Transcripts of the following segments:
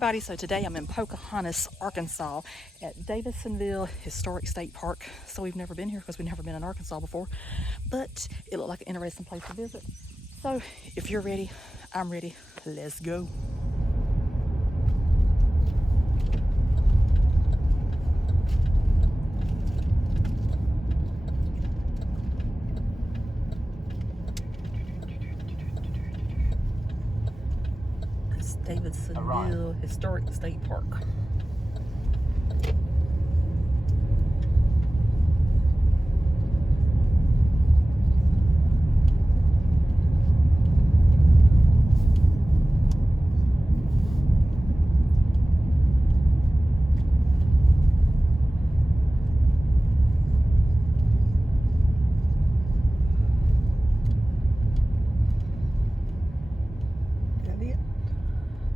Everybody, so today I'm in Pocahontas, Arkansas at Davidsonville Historic State Park. So we've never been here because we've never been in Arkansas before, but it looked like an interesting place to visit. So if you're ready, I'm ready. Let's go. It's Davidsonville Historic State Park.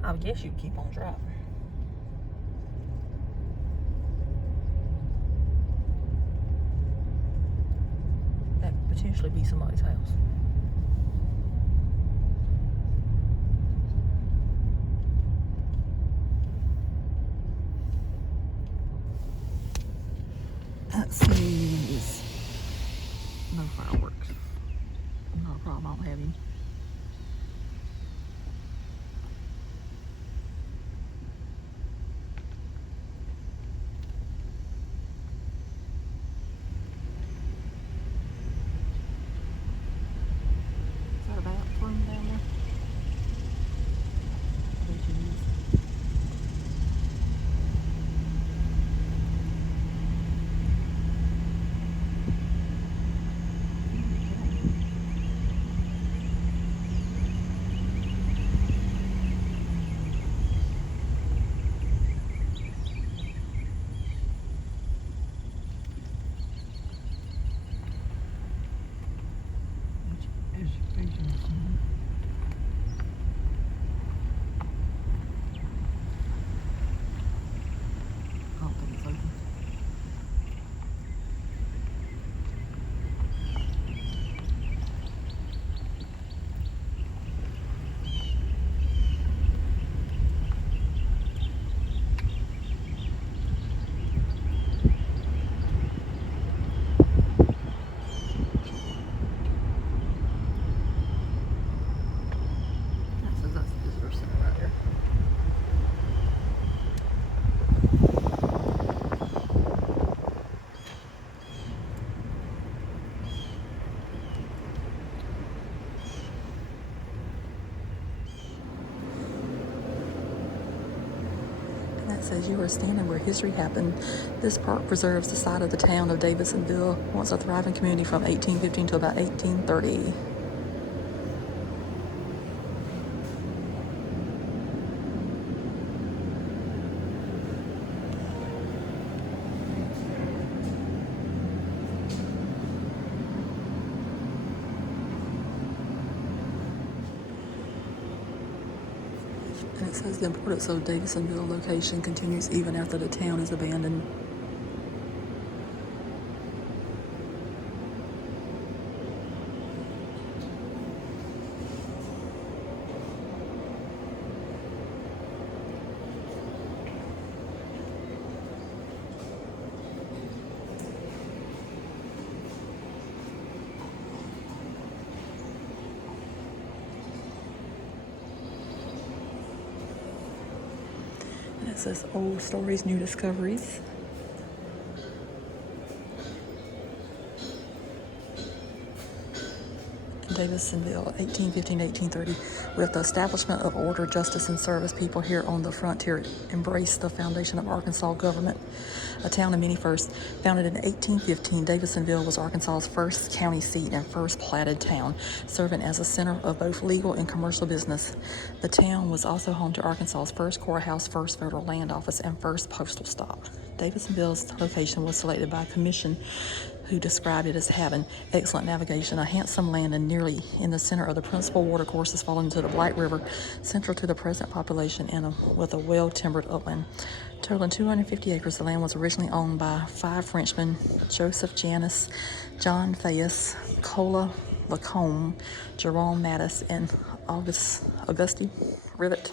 I guess you keep on driving. That could potentially be somebody's house. That says no fireworks. Not a problem, I don't have any. Bathroom down there. I bet you is. Says you are standing where history happened. This park preserves the site of the town of Davidsonville, once a thriving community from 1815 to about 1830. And it says the importance of Davidsonville location continues even after the town is abandoned. It says old stories, new discoveries. Davidsonville, 1815-1830. With the establishment of order, justice, and service, people here on the frontier embraced the foundation of Arkansas government, a town of many firsts. Founded in 1815, Davidsonville was Arkansas's first county seat and first platted town, serving as a center of both legal and commercial business. The town was also home to Arkansas's first courthouse, first federal land office, and first postal stop. Davidsonville's location was selected by a commission who described it as having excellent navigation, a handsome land, and nearly in the center of the principal watercourses falling into the Black River, central to the present population, and with a well-timbered upland. Totaling 250 acres, the land was originally owned by 5 Frenchmen, Joseph Janus, John Fayas, Cola Lacombe, Jerome Mattis, and Auguste Rivet.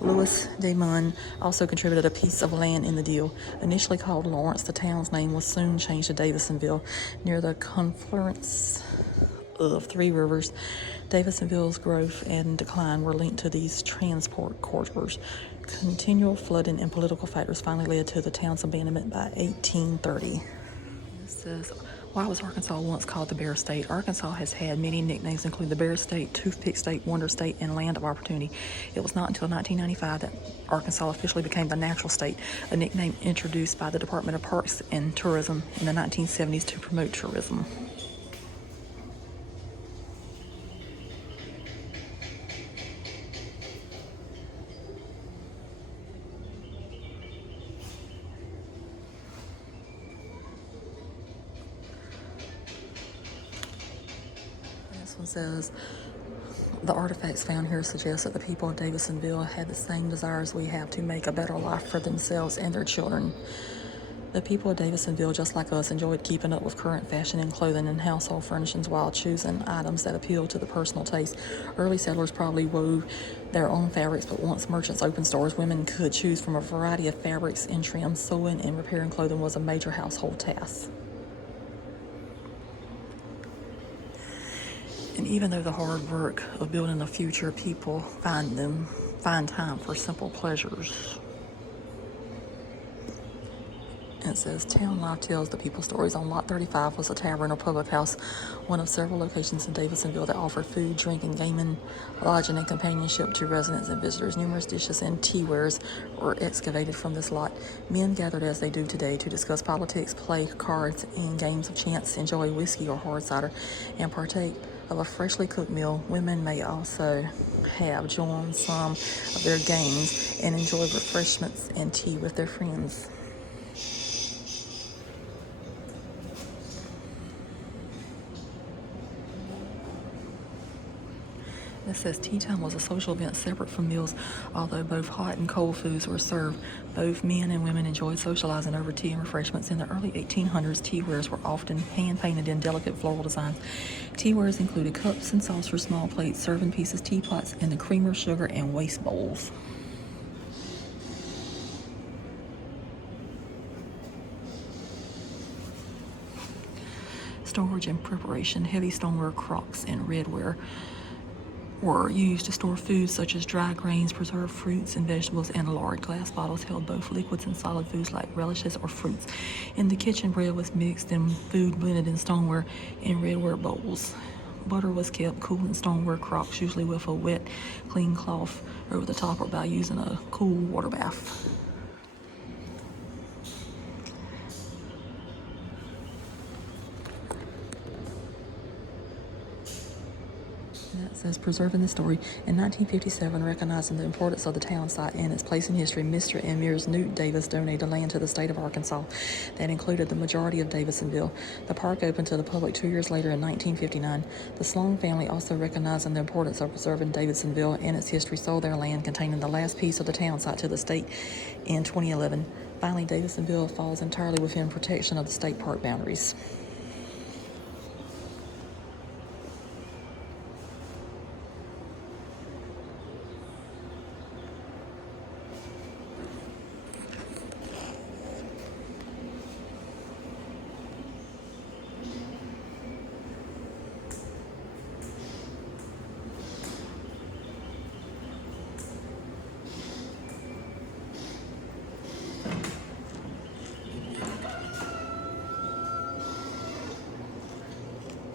Louis de Mun also contributed a piece of land in the deal. Initially called Lawrence, the town's name was soon changed to Davidsonville, near the confluence of three rivers. Davidsonville's growth and decline were linked to these transport corridors. Continual flooding and political factors finally led to the town's abandonment by 1830. It says, why was Arkansas once called the Bear State? Arkansas has had many nicknames, including the Bear State, Toothpick State, Wonder State, and Land of Opportunity. It was not until 1995 that Arkansas officially became the Natural State, a nickname introduced by the Department of Parks and Tourism in the 1970s to promote tourism. This one says, the artifacts found here suggest that the people of Davidsonville had the same desires we have to make a better life for themselves and their children. The people of Davidsonville, just like us, enjoyed keeping up with current fashion in clothing and household furnishings while choosing items that appealed to the personal taste. Early settlers probably wove their own fabrics, but once merchants opened stores, women could choose from a variety of fabrics and trims. Sewing and repairing clothing was a major household task. And even though the hard work of building a future, people find time for simple pleasures. And it says, Town Life tells the people stories. On Lot 35 was a tavern or public house, one of several locations in Davidsonville that offered food, drink, and gaming, lodging, and companionship to residents and visitors. Numerous dishes and teawares were excavated from this lot. Men gathered as they do today to discuss politics, play cards, and games of chance, enjoy whiskey or hard cider, and partake of a freshly cooked meal. Women may also have joined some of their games and enjoy refreshments and tea with their friends. It says tea time was a social event separate from meals, although both hot and cold foods were served. Both men and women enjoyed socializing over tea and refreshments. In the early 1800s, teawares were often hand-painted in delicate floral designs. Teawares included cups and saucers, small plates, serving pieces, teapots, and the creamer, sugar, and waste bowls. Storage and preparation. Heavy stoneware, crocks, and redware were used to store foods such as dry grains, preserved fruits and vegetables, and large glass bottles held both liquids and solid foods like relishes or fruits. In the kitchen, bread was mixed and food blended in stoneware and redware bowls. Butter was kept cool in stoneware crocks, usually with a wet, clean cloth over the top or by using a cool water bath. That says, preserving the story. In 1957, recognizing the importance of the town site and its place in history, Mr. and Mrs. Newt Davis donated land to the state of Arkansas that included the majority of Davidsonville. The park opened to the public 2 years later in 1959. The Sloan family, also recognizing the importance of preserving Davidsonville and its history, sold their land containing the last piece of the town site to the state in 2011. Finally, Davidsonville falls entirely within protection of the state park boundaries.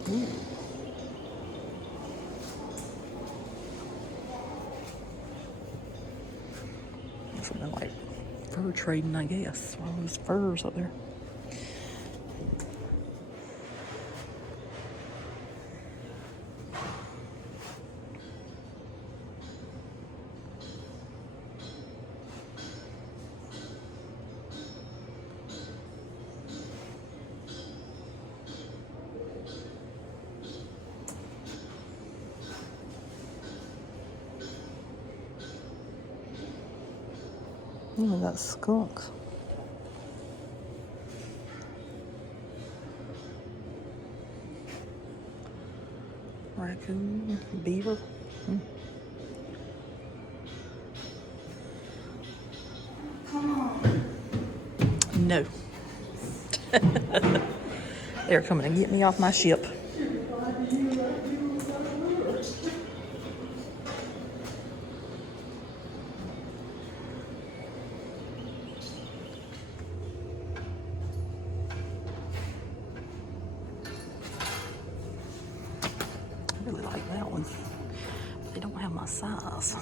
Ooh. Something like fur trading, I guess. All those furs up there. Oh, that skunk. Raccoon, beaver. No. They're coming to get me off my ship. I really like that one. But they don't have my size.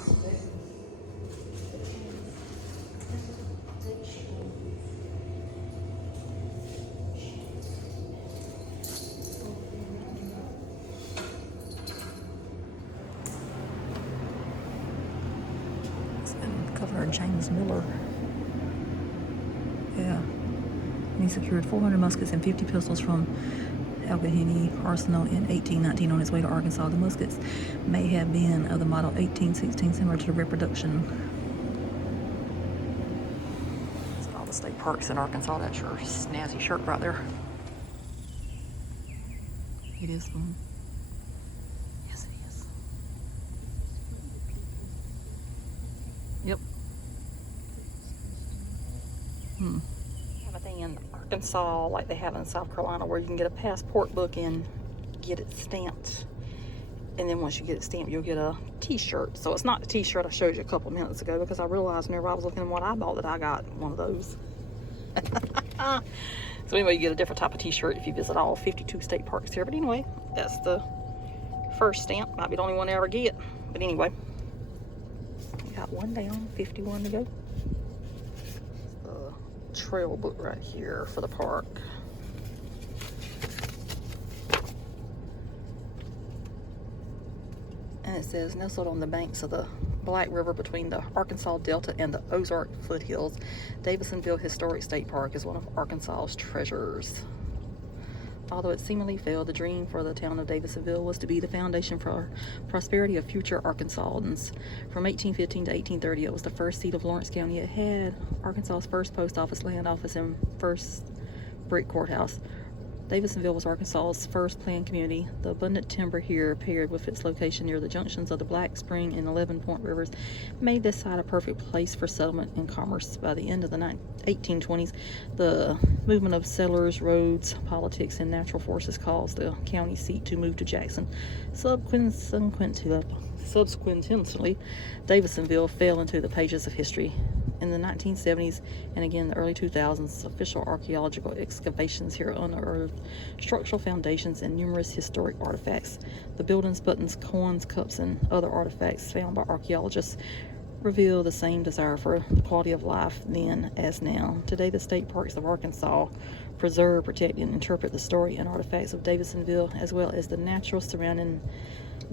Governor James Miller. Yeah. And he secured 400 muskets and 50 pistols from Allegheny Arsenal in 1819 on his way to Arkansas. The muskets may have been of the model 1816, similar to the reproduction. So all the state parks in Arkansas. That's your snazzy shirt right there. It is fun. Yes, it is. Yep. Have a thing in Arkansas like they have in South Carolina where you can get a passport book and get it stamped. And then once you get it stamped, you'll get a t-shirt. So it's not the t-shirt I showed you a couple minutes ago because I realized whenever I was looking at what I bought that I got one of those. So anyway, you get a different type of t-shirt if you visit all 52 state parks here. But anyway, that's the first stamp. Might be the only one I ever get. But anyway, we got one down, 51 to go. Trail book right here for the park. And it says, nestled on the banks of the Black River between the Arkansas Delta and the Ozark foothills, Davidsonville Historic State Park is one of Arkansas's treasures. Although it seemingly failed, the dream for the town of Davidsonville was to be the foundation for prosperity of future Arkansans. From 1815 to 1830, it was the first seat of Lawrence County. It had Arkansas's first post office, land office, and first brick courthouse. Davidsonville was Arkansas's first planned community. The abundant timber here, paired with its location near the junctions of the Black Spring and 11 Point rivers, made this site a perfect place for settlement and commerce. By the end of the 1820s, the movement of settlers, roads, politics, and natural forces caused the county seat to move to Jackson. Subsequently, Davidsonville fell into the pages of history. In the 1970s and again the early 2000s, official archaeological excavations here unearthed structural foundations and numerous historic artifacts. The buildings, buttons, coins, cups, and other artifacts found by archaeologists reveal the same desire for quality of life then as now. Today, the state parks of Arkansas preserve, protect, and interpret the story and artifacts of Davidsonville, as well as the natural surrounding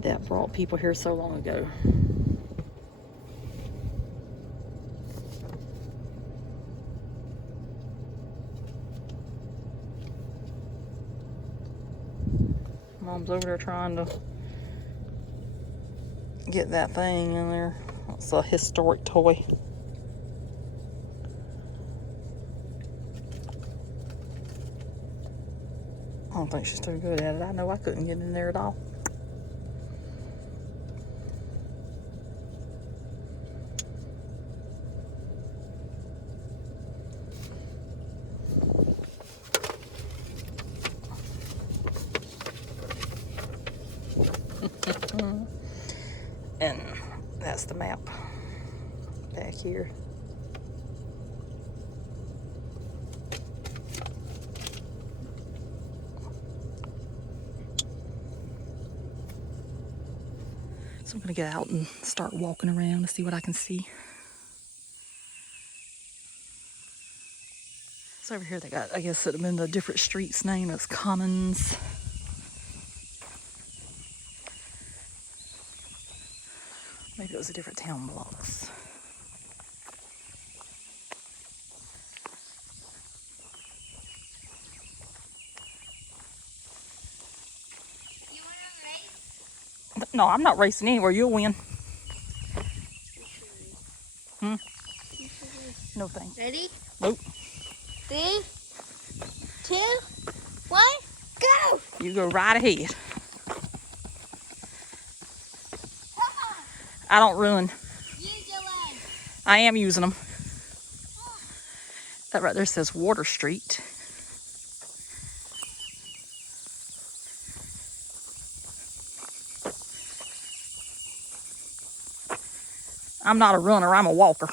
that brought people here so long ago. Mom's over there trying to get that thing in there. It's a historic toy. I don't think she's too good at it. I know I couldn't get in there at all. And that's the map back here. So I'm gonna get out and start walking around to see what I can see. So over here they got, I guess it would have been the different streets name. It's Commons. Maybe it was a different town blocks. You wanna race? No, I'm not racing anywhere. You'll win. No thanks. Ready? Nope. 3, 2, 1, go! You go right ahead. Come on! I don't run. Use your legs. I am using them. That right there says Water Street. I'm not a runner, I'm a walker.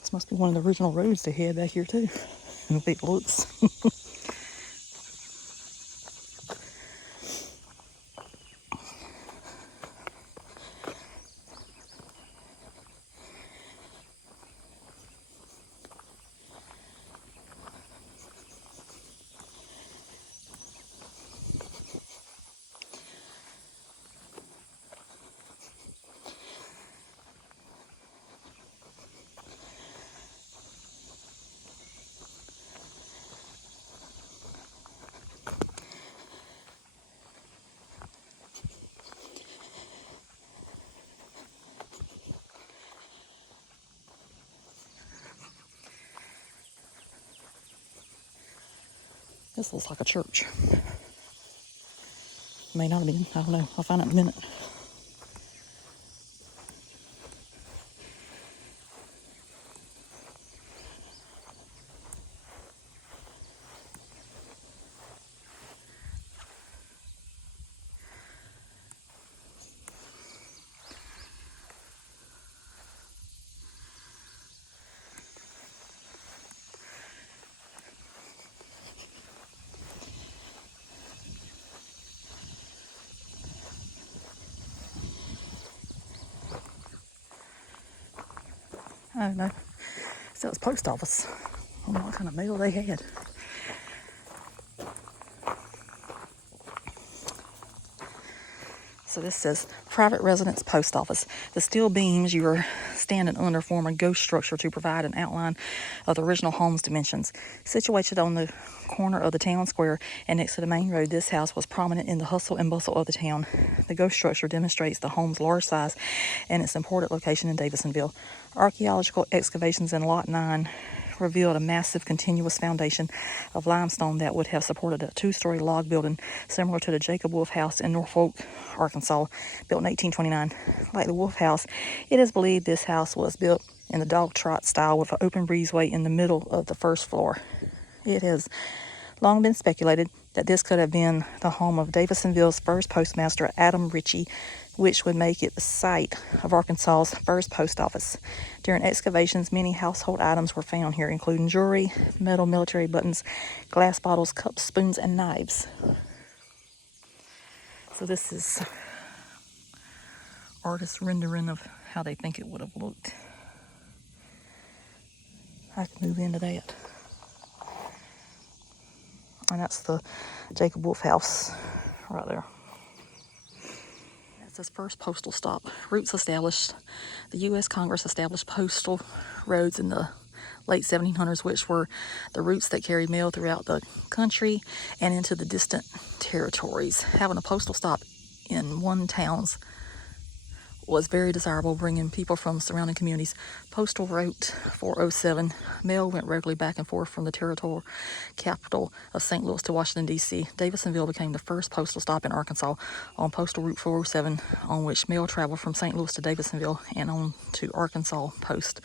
This must be one of the original roads they had back here too. The big looks. This looks like a church. May not have been. I don't know. I'll find out in a minute. I don't know. So it's post office. I don't know what kind of mail they had. So this says private residence post office. The steel beams you are standing under form a ghost structure to provide an outline of the original home's dimensions. Situated on the corner of the town square and next to the main road, this house was prominent in the hustle and bustle of the town. The ghost structure demonstrates the home's large size and its important location in Davidsonville. Archaeological excavations in Lot 9 revealed a massive continuous foundation of limestone that would have supported a two-story log building similar to the Jacob Wolf House in Norfolk, Arkansas, built in 1829. Like the Wolf House, it is believed this house was built in the dog trot style with an open breezeway in the middle of the first floor. It has long been speculated that this could have been the home of Davidsonville's first postmaster, Adam Ritchie, which would make it the site of Arkansas's first post office. During excavations, many household items were found here, including jewelry, metal military buttons, glass bottles, cups, spoons, and knives. So this is artist rendering of how they think it would have looked. I can move into that. And that's the Jacob Wolf House right there. That's his first postal stop. Routes established. The U.S. Congress established postal roads in the late 1700s, which were the routes that carried mail throughout the country and into the distant territories. Having a postal stop in one town's was very desirable, bringing people from surrounding communities. Postal Route 407, mail went regularly back and forth from the territorial capital of St. Louis to Washington, D.C. Davidsonville became the first postal stop in Arkansas on Postal Route 407, on which mail traveled from St. Louis to Davidsonville and on to Arkansas Post.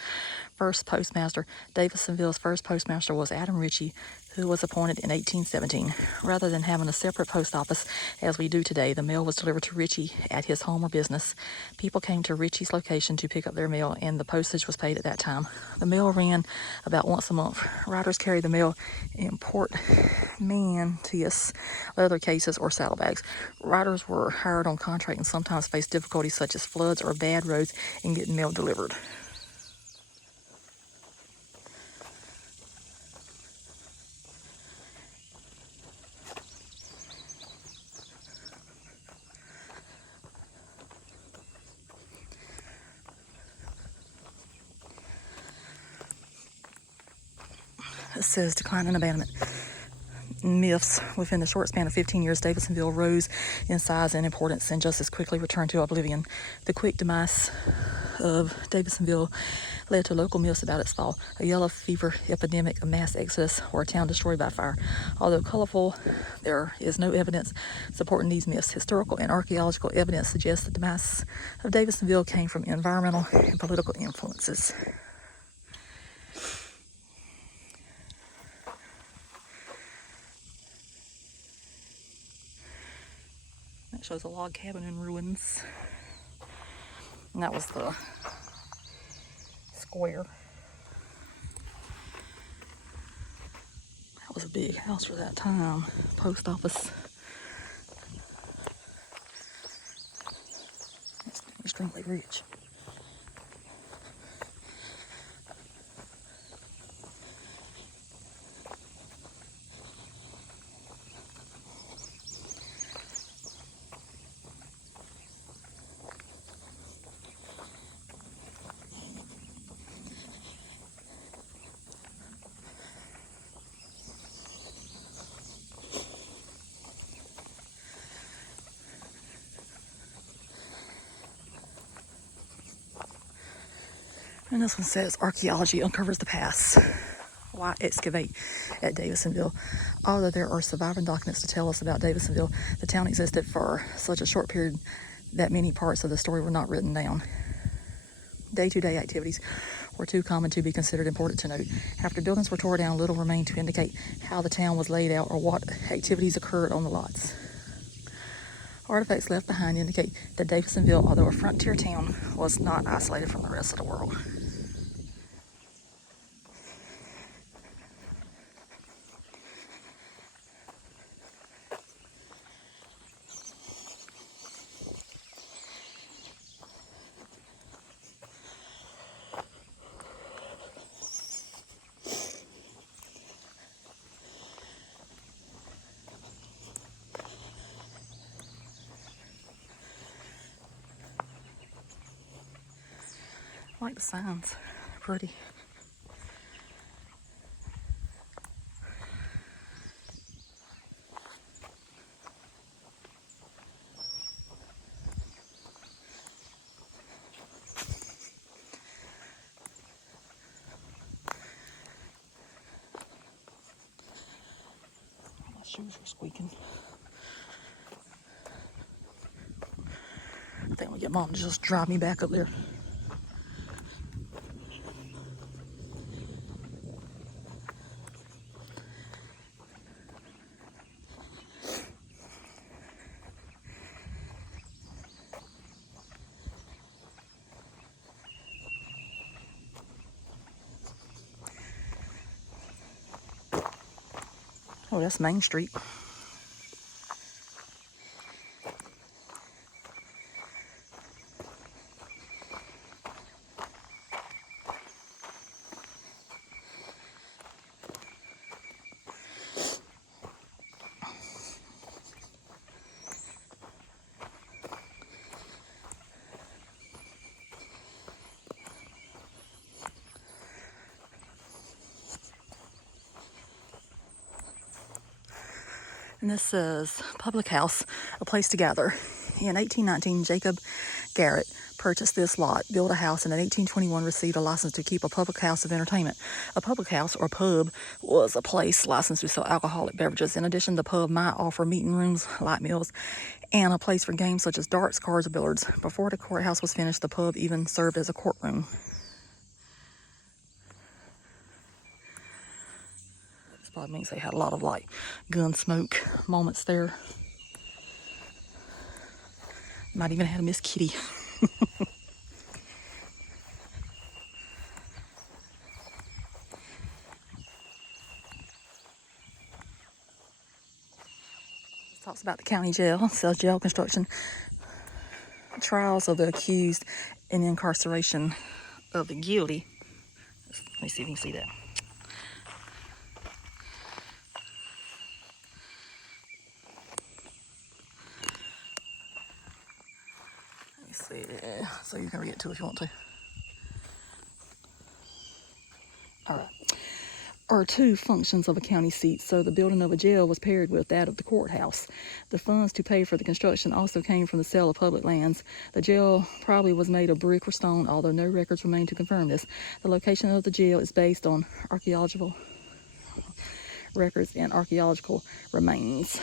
First postmaster. Davidsonville's first postmaster was Adam Ritchie, who was appointed in 1817. Rather than having a separate post office as we do today, the mail was delivered to Richie at his home or business. People came to Richie's location to pick up their mail, and the postage was paid at that time. The mail ran about once a month. Riders carried the mail in portmanteaus, leather cases, or saddlebags. Riders were hired on contract and sometimes faced difficulties such as floods or bad roads in getting mail delivered. It says decline and abandonment. Myths. Within the short span of 15 years, Davidsonville rose in size and importance and just as quickly returned to oblivion. The quick demise of Davidsonville led to local myths about its fall: a yellow fever epidemic, a mass exodus, or a town destroyed by fire. Although colorful, there is no evidence supporting these myths. Historical and archaeological evidence suggests the demise of Davidsonville came from environmental and political influences. That shows a log cabin in ruins. And that was the square. That was a big house for that time. Post office. It's extremely rich. And this one says, archaeology uncovers the past. Why excavate at Davidsonville? Although there are surviving documents to tell us about Davidsonville, the town existed for such a short period that many parts of the story were not written down. Day-to-day activities were too common to be considered important to note. After buildings were torn down, little remained to indicate how the town was laid out or what activities occurred on the lots. Artifacts left behind indicate that Davidsonville, although a frontier town, was not isolated from the rest of the world. I like the signs. They're pretty. My shoes are squeaking. I think we'll get Mom to just drive me back up there. Oh, that's Main Street. And this says public house, a place to gather. In 1819, Jacob Garrett purchased this lot, built a house, and in 1821 received a license to keep a public house of entertainment. A public house, or pub, was a place licensed to sell alcoholic beverages. In addition, the pub might offer meeting rooms, light meals, and a place for games such as darts, cards, or billiards. Before the courthouse was finished, the pub even served as a courtroom. Probably means they had a lot of like gun smoke moments there. Might even have had a Miss Kitty. Talks about the county jail, says jail construction, trials of the accused, and incarceration of the guilty. Let me see if you can see that. Let me see there. So you can read it too if you want to. All right. Are two functions of a county seat, so the building of a jail was paired with that of the courthouse. The funds to pay for the construction also came from the sale of public lands. The jail probably was made of brick or stone, although no records remain to confirm this. The location of the jail is based on archaeological records and archaeological remains.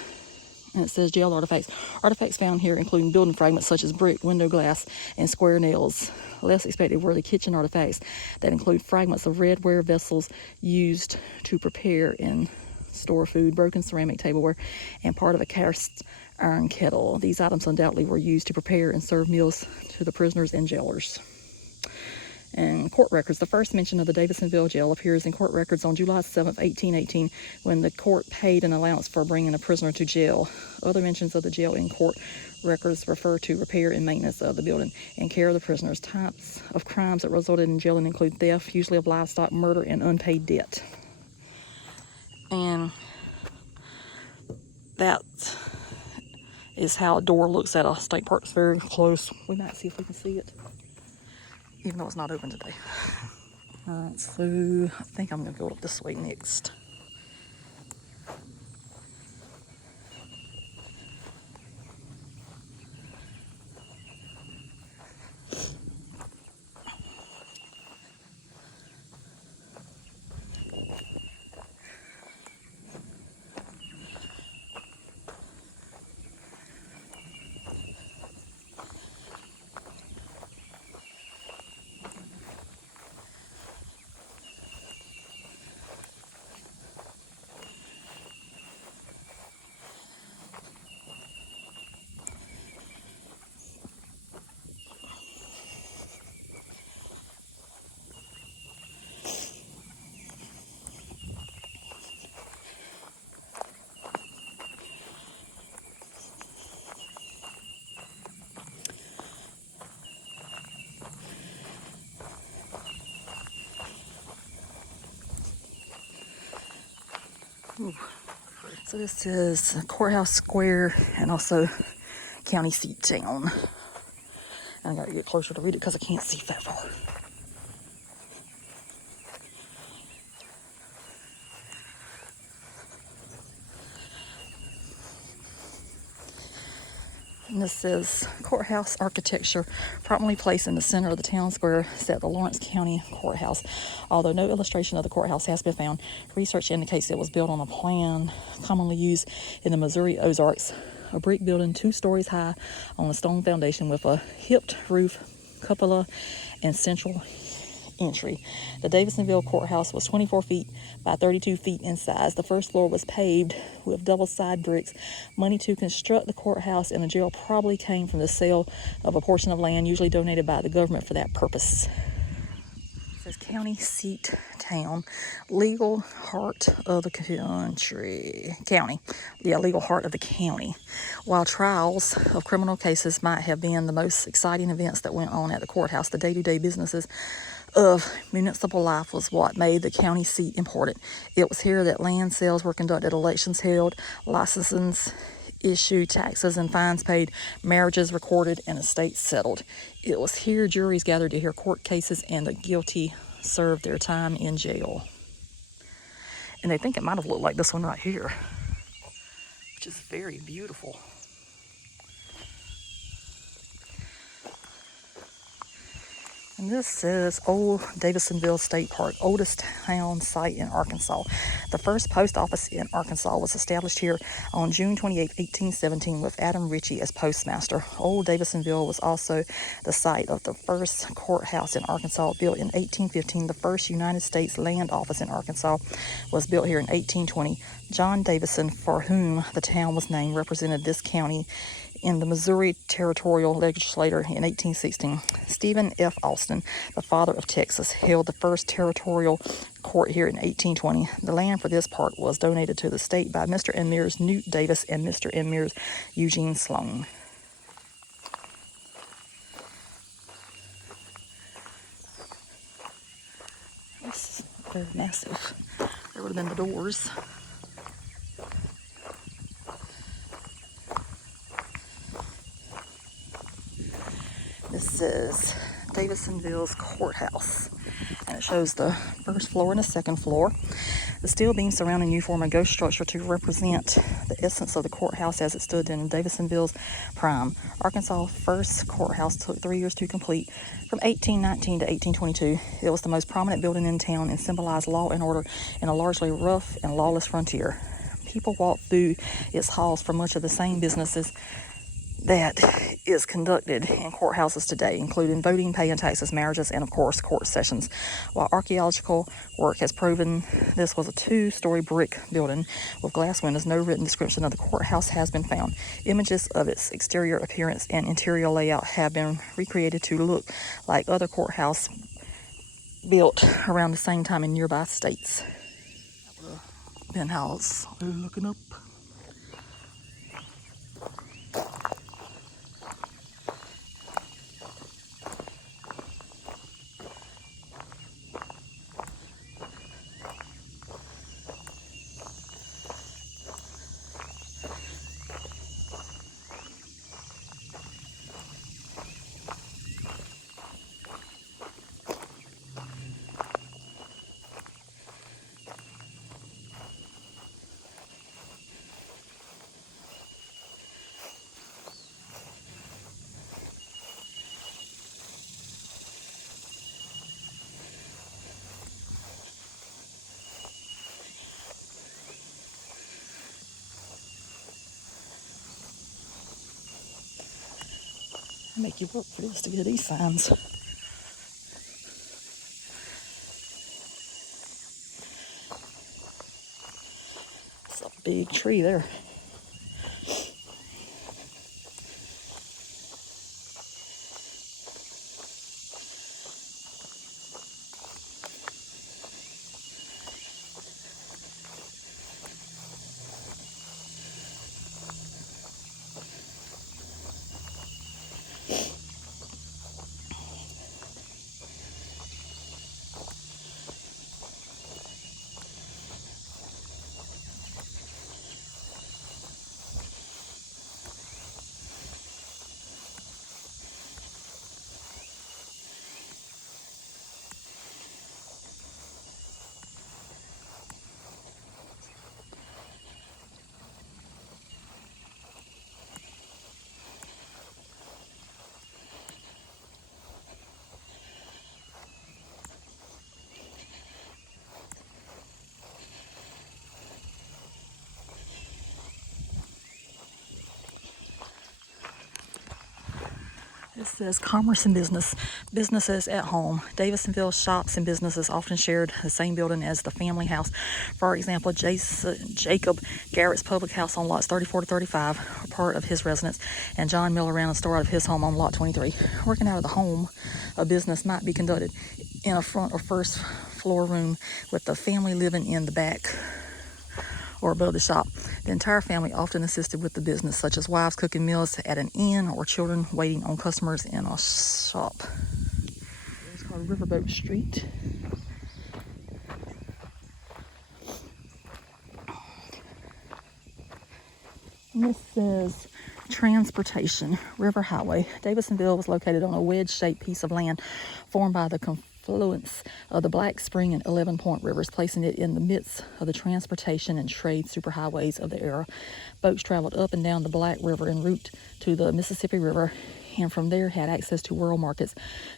And it says jail artifacts. Artifacts found here including building fragments such as brick, window glass, and square nails. Less expected were the kitchen artifacts that include fragments of redware vessels used to prepare and store food, broken ceramic tableware, and part of a cast iron kettle. These items undoubtedly were used to prepare and serve meals to the prisoners and jailers. And court records. The first mention of the Davidsonville Jail appears in court records on July 7, 1818, when the court paid an allowance for bringing a prisoner to jail. Other mentions of the jail in court records refer to repair and maintenance of the building and care of the prisoners. Types of crimes that resulted in jailing include theft, usually of livestock, murder, and unpaid debt. And that is how a door looks at a state park. It's very close. We might see if we can see it, even though it's not open today. Alright, so I think I'm going to go up this way next. Ooh. So this is Courthouse Square and also county seat town. I gotta get closer to read it because I can't see that far. And this says courthouse architecture, prominently placed in the center of the town square, set the Lawrence County Courthouse. Although no illustration of the courthouse has been found, research indicates it was built on a plan commonly used in the Missouri Ozarks, a brick building 2 stories high on a stone foundation with a hipped roof, cupola, and central entry. The Davidsonville Courthouse was 24 feet by 32 feet in size. The first floor was paved with double-side bricks. Money to construct the courthouse and the jail probably came from the sale of a portion of land usually donated by the government for that purpose. It says county seat town, legal heart of the county. Yeah, legal heart of the county. While trials of criminal cases might have been the most exciting events that went on at the courthouse, the day-to-day businesses of municipal life was what made the county seat important. It was here that land sales were conducted, elections held, licenses issued, taxes and fines paid, marriages recorded, and estates settled. It was here juries gathered to hear court cases and the guilty served their time in jail. And they think it might have looked like this one right here, which is very beautiful. And this says Old Davidsonville State Park, oldest town site in Arkansas. The first post office in Arkansas was established here on June 28, 1817, with Adam Ritchie as postmaster. Old Davidsonville was also the site of the first courthouse in Arkansas, built in 1815. The first United States Land Office in Arkansas was built here in 1820. John Davidson, for whom the town was named, represented this county in the Missouri Territorial Legislature in 1816. Stephen F. Austin, the father of Texas, held the first territorial court here in 1820. The land for this park was donated to the state by Mr. and Mrs. Newt Davis and Mr. and Mrs. Eugene Sloan. This is very massive. There would have been the doors. This is Davidsonville's Courthouse, and it shows the first floor and the second floor. The steel beams surrounding you form a ghost structure to represent the essence of the courthouse as it stood in Davidsonville's prime. Arkansas' first courthouse took 3 years to complete. From 1819 to 1822, it was the most prominent building in town and symbolized law and order in a largely rough and lawless frontier. People walked through its halls for much of the same businesses that is conducted in courthouses today, including voting, paying taxes, marriages, and of course court sessions. While archaeological work has proven this was a 2-story brick building with glass windows, no written description of the courthouse has been found. Images of its exterior appearance and interior layout have been recreated to look like other courthouses built around the same time in nearby states. Penthouse, looking up. Make you work for this to get these signs. It's a big tree there. This says commerce and business. Businesses at home. Davidsonville shops and businesses often shared the same building as the family house. For example, Jacob Garrett's public house on lots 34 to 35 were part of his residence, and John Miller ran a store out of his home on lot 23. Working out of the home, a business might be conducted in a front or first floor room with the family living in the back or above the shop. The entire family often assisted with the business, such as wives cooking meals at an inn or children waiting on customers in a shop. It's called Riverboat Street. And this says transportation, River Highway. Davidsonville was located on a wedge-shaped piece of land formed by the confluence of the Black Spring and 11 Point rivers, placing it in the midst of the transportation and trade superhighways of the era. Boats traveled up and down the Black River en route to the Mississippi River and from there had access to world markets.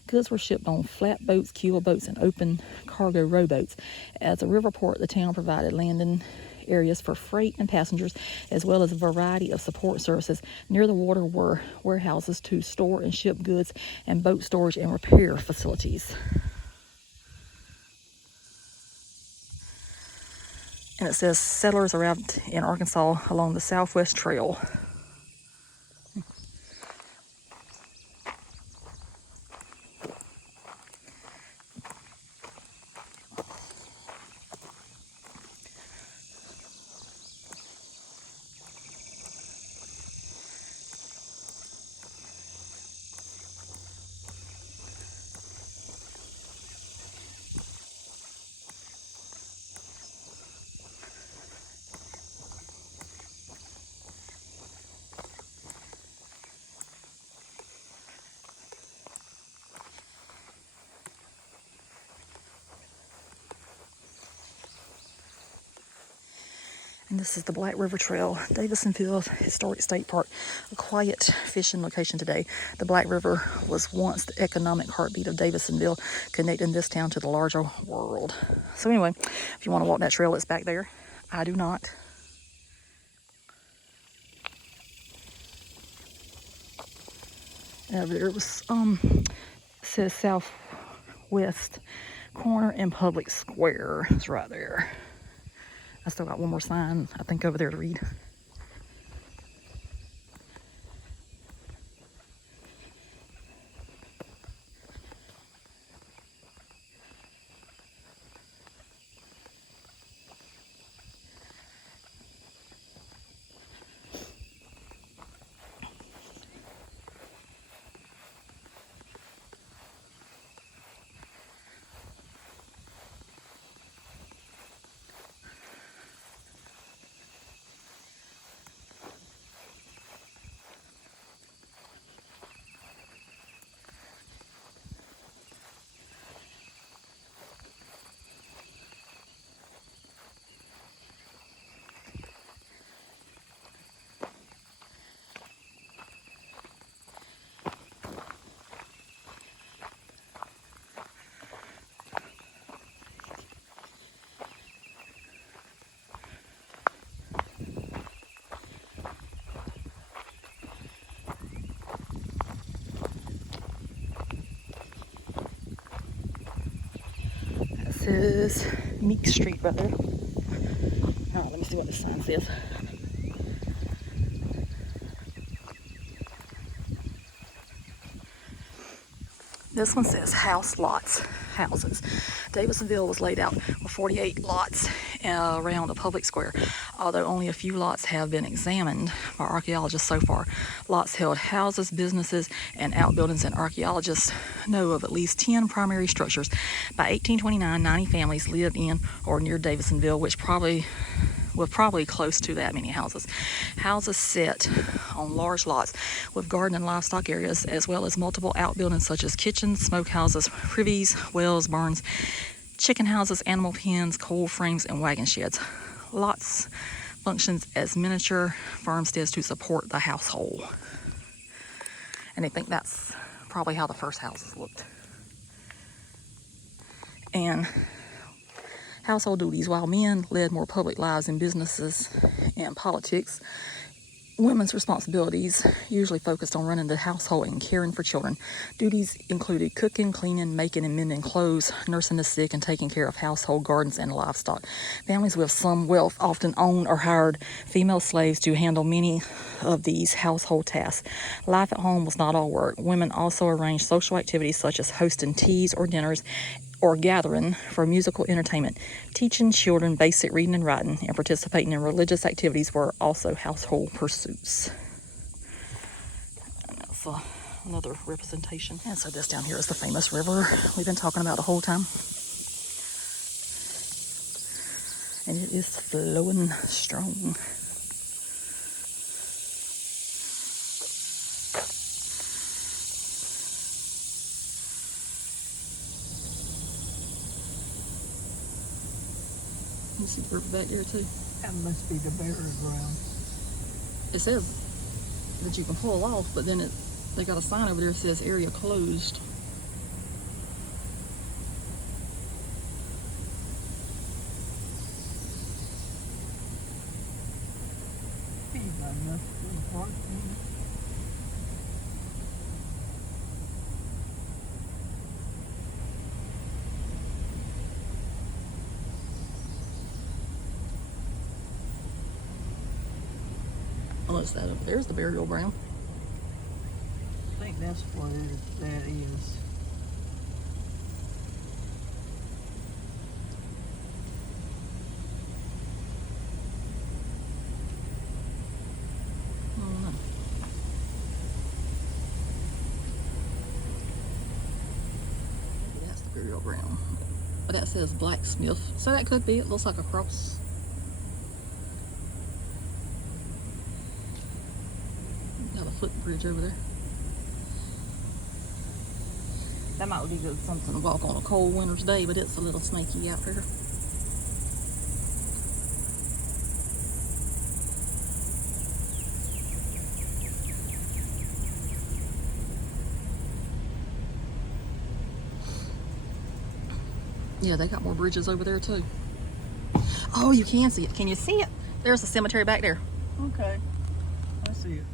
Goods were shipped on flatboats, keel boats, and open cargo rowboats. As a river port, the town provided landing areas for freight and passengers, as well as a variety of support services. Near the water were warehouses to store and ship goods, and boat storage and repair facilities. And it says settlers arrived in Arkansas along the Southwest Trail. And this is the Black River Trail, Davidsonville Historic State Park, a quiet fishing location today. The Black River was once the economic heartbeat of Davidsonville, connecting this town to the larger world. So anyway, if you want to walk that trail, it's back there. I do not. There it was, says Southwest Corner and Public Square. It's right there. I still got one more sign, I think, over there to read. Is Meek Street right there. Let me see what this sign says. This one says house lots, houses. Davidsonville was laid out with 48 lots around a public square, although only a few lots have been examined by archaeologists so far. Lots held houses, businesses, and outbuildings, and archaeologists know of at least 10 primary structures. By 1829, 90 families lived in or near Davidsonville, which probably close to that many houses. Houses set on large lots with garden and livestock areas, as well as multiple outbuildings such as kitchens, smokehouses, privies, wells, barns, chicken houses, animal pens, coal frames, and wagon sheds. Lots functions as miniature farmsteads to support the household. And I think that's probably how the first houses looked. And household duties. While men led more public lives in businesses and politics, women's responsibilities usually focused on running the household and caring for children. Duties included cooking, cleaning, making and mending clothes, nursing the sick, and taking care of household gardens and livestock. Families with some wealth often owned or hired female slaves to handle many of these household tasks. Life at home was not all work. Women also arranged social activities such as hosting teas or dinners or gathering for musical entertainment. Teaching children basic reading and writing and participating in religious activities were also household pursuits. And that's another representation. And so this down here is the famous river we've been talking about the whole time. And it is flowing strong. You see the river back there too? That must be the burial ground. It says that you can pull off, but then They got a sign over there that says area closed. Unless there's the burial ground. I think that's what that is. That's the burial ground. But that says blacksmith. So that could be. It looks like a cross. Got a footbridge over there. That might be good something to walk on a cold winter's day, but it's a little snaky out there. Yeah, they got more bridges over there too. Oh, you can see it. Can you see it? There's a cemetery back there. Okay. I see it.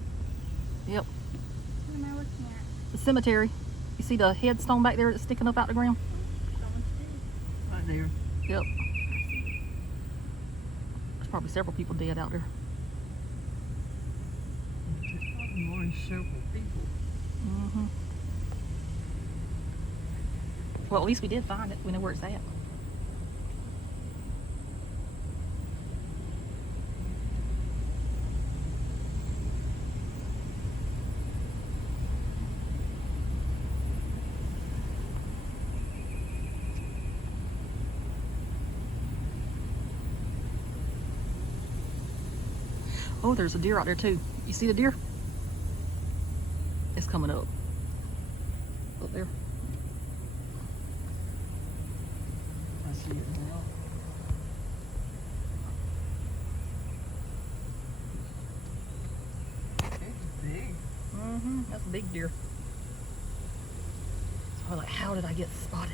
Yep. What am I looking at? The cemetery. You see the headstone back there that's sticking up out the ground? Right there. Yep. There's probably several people dead out there. There's probably more than several people. Mm-hmm. Well, at least we did find it. We know where it's at. Oh, there's a deer out there too. You see the deer? It's coming up. Up there. I see it now. It's big. Mm-hmm. That's a big deer. So I'm like, how did I get spotted?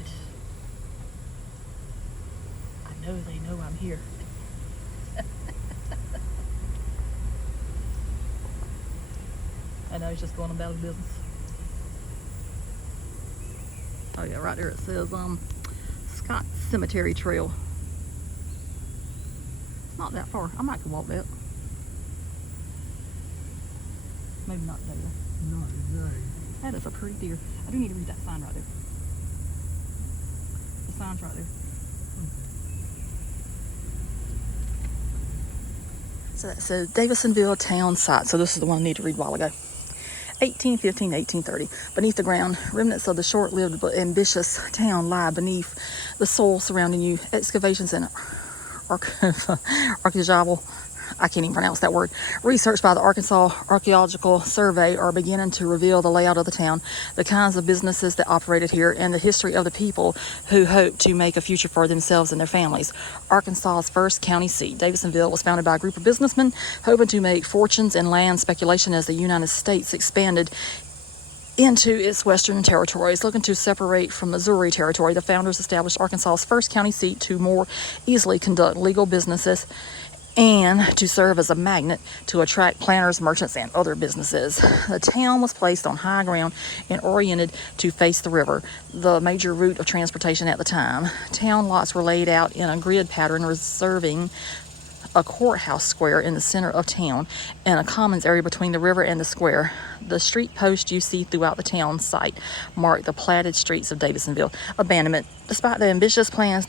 I know they know I'm here. I know he's just going about his business. Oh yeah, right there it says Scott Cemetery Trail. It's not that far. I might could walk that. Maybe not there. Not today. That is a pretty deer. I do need to read that sign right there. The sign's right there. So that says Davidsonville Town Site. So this is the one I need to read a while ago. 1815 to 1830. Beneath the ground, remnants of the short-lived but ambitious town lie beneath the soil surrounding you. Excavations and archaeological, I can't even pronounce that word, research by the Arkansas Archaeological Survey are beginning to reveal the layout of the town, the kinds of businesses that operated here, and the history of the people who hope to make a future for themselves and their families. Arkansas's first county seat, Davidsonville, was founded by a group of businessmen hoping to make fortunes in land speculation as the United States expanded into its western territories. Looking to separate from Missouri Territory, the founders established Arkansas's first county seat to more easily conduct legal businesses and to serve as a magnet to attract planters, merchants, and other businesses. The town was placed on high ground and oriented to face the river, the major route of transportation at the time. Town lots were laid out in a grid pattern, reserving a courthouse square in the center of town and a commons area between the river and the square. The street posts you see throughout the town site mark the platted streets of Davidsonville. Abandonment. Despite the ambitious plans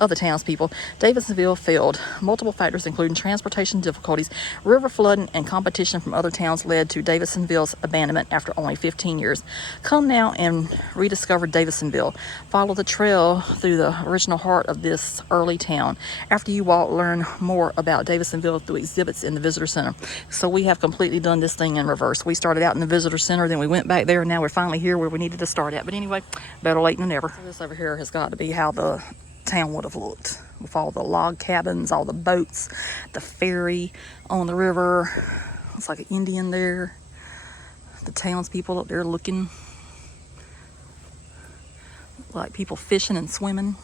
of the townspeople, Davidsonville failed. Multiple factors, including transportation difficulties, river flooding, and competition from other towns, led to Davidsonville's abandonment after only 15 years. Come now and rediscover Davidsonville. Follow the trail through the original heart of this early town. After you walk, learn more about Davidsonville through exhibits in the visitor center. So we have completely done this thing in reverse. We started out in the visitor center, then we went back there, and now we're finally here where we needed to start at. But anyway, better late than never. So this over here has got to be how the town would have looked, with all the log cabins, all the boats, the ferry on the river. It's like an Indian there. The townspeople up there looking like people fishing and swimming.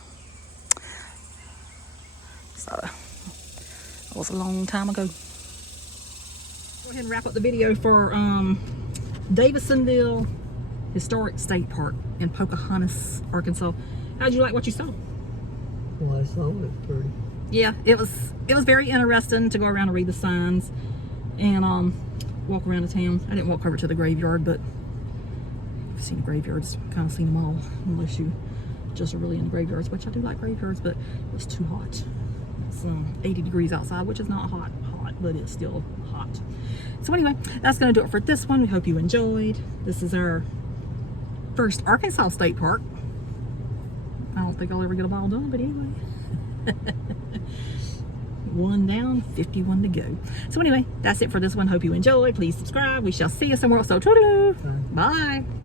So that was a long time ago. Go ahead and wrap up the video for Davidsonville Historic State Park in Pocahontas, Arkansas. How'd you like what you saw? Well, I saw it pretty. Yeah, it was very interesting to go around and read the signs and walk around the town. I didn't walk over to the graveyard, but I've seen graveyards, kind of seen them all, unless you just are really into graveyards, which I do like graveyards, but it was too hot. It's 80 degrees outside, which is not hot, but it's still hot. So anyway, that's going to do it for this one. We hope you enjoyed. This is our first Arkansas State Park. I don't think I'll ever get them all done, but anyway. 1 down, 51 to go. So anyway, that's it for this one. Hope you enjoyed. Please subscribe. We shall see you somewhere else. So toodaloo. Bye.